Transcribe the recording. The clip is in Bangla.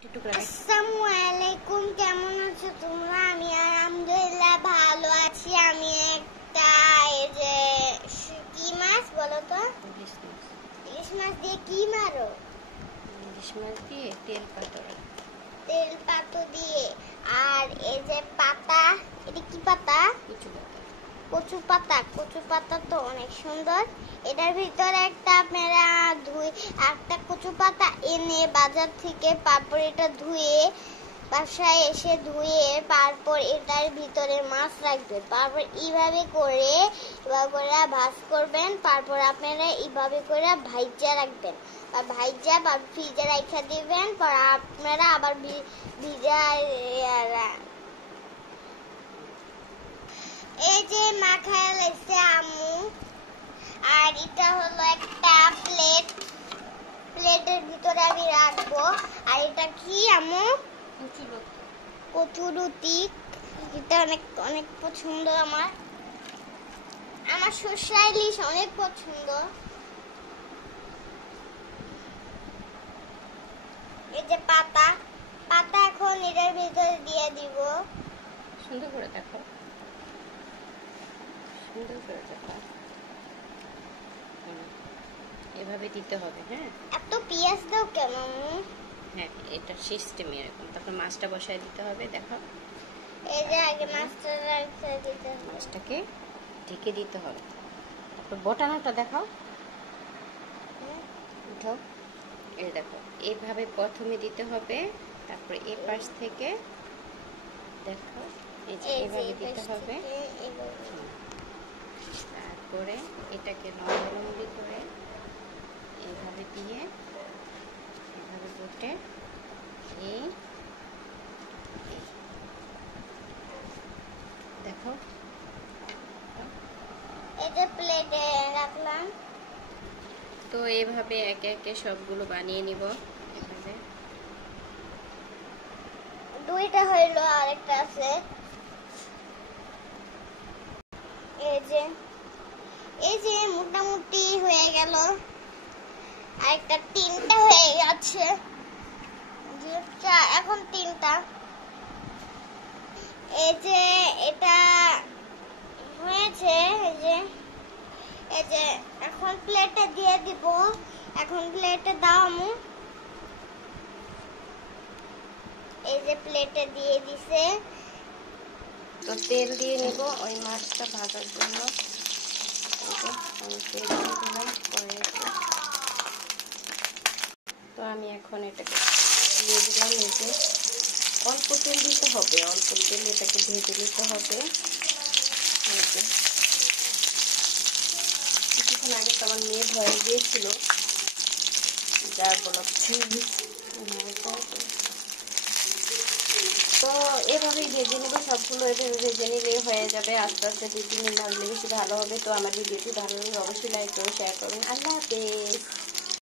আসসালামু আলাইকুম, কেমন আছো তোমরা? আমি আলহামদুলিল্লাহ ভালো আছি। আমি একটা এই যে কি মাছ বলো তো, ইলিশ মাছ দিয়ে কি মারো? ইলিশ মাছ দিয়ে তেল পাতা দিয়ে। আর এই যে পাতা, এটা কি পাতা? কচু পাতা তো অনেক সুন্দর। এটার ভিতরে একটা আপনারা একটা কচু পাতা এনে বাজার থেকে, তারপর এটা ধুয়ে বাসায় এসে ধুয়ে তারপর এটার ভিতরে মাছ রাখবেন। তারপর এইভাবে করে ভাজ করবেন। তারপর আপনারা এইভাবে করে ভাইজা রাখবেন, আর ভাইজা বা ফ্রিজে রাখা দিবেন। পর আপনারা আবার ভিজা এই যে মাখায় লাগছে আম্মু। আর এটা হলো একটা প্লেটের ভিতরে আমি রাখবো। আর এটা কি আম্মু? কচুরুটি। এটা অনেক অনেক পছন্দ আমার সরষা ইলিশ অনেক পছন্দ। এই যে পাতা এখন এটার ভিতরে দিয়ে দিব। সুন্দর করে দেখো, এভাবে দিতে হবে। হ্যাঁ, এত পেঁয়াজ দাও কেন? হ্যাঁ, এটা সিস্টেম এরকম। তারপর মাছটা বসায় দিতে হবে। দেখো, এই যে আগে মাছটা রাখতে দিতে হবে, মাছটাকে ঢেকে দিতে হবে। তারপর বটানাটা দেখাও, উঠাও। এই দেখো, এইভাবে প্রথমে দিতে হবে। তারপর এই পাশ থেকে দেখো, এই যে এভাবে দিতে হবে। তারপরে এটাকে লম্বা করে এইভাবে দিয়ে এভাবে বটে এই দেখো, এই যে প্লেটে রাখলাম। তো এইভাবে একে একে সবগুলো বানিয়ে নিব। এভাবে দুইটা হইলো, আরেকটা আছে। এই যে মোটামুটি হয়ে গেল। আরেকটা তিনটা হয়ে গেছে, এখন তিনটা। এই যে এটা হয়েছে। এই যে এখন প্লেটে দিয়ে দিব। এখন প্লেটে দাও আম্মু। এই যে প্লেটে দিয়ে দিছে। তো তেল দিয়ে নেব ওই মাছটা ভাজার জন্য। তেল দিয়ে দিলাম কড়াইতে। তো আমি এখন এটাকে দিয়ে দিলাম। এই যে অল্প তেল দিতে হবে, অল্প তেল এটাকে ভেজে দিতে হবে। কিছুক্ষণ আগে তো আমার মেয়ে ভয় দিয়েছিল, যার বলাচ্ছি। তো এভাবেই ভেজে নেবো সবগুলো। এভাবে ভেজে নিলে হয়ে যাবে। আস্তে আস্তে 2-3 দিন ভাজলে বেশি ভালো হবে। তো আমার ভিডিওটি ভালো লাগলে অবশ্যই লাইক করুন, শেয়ার করুন। আল্লাহ হাফেজ।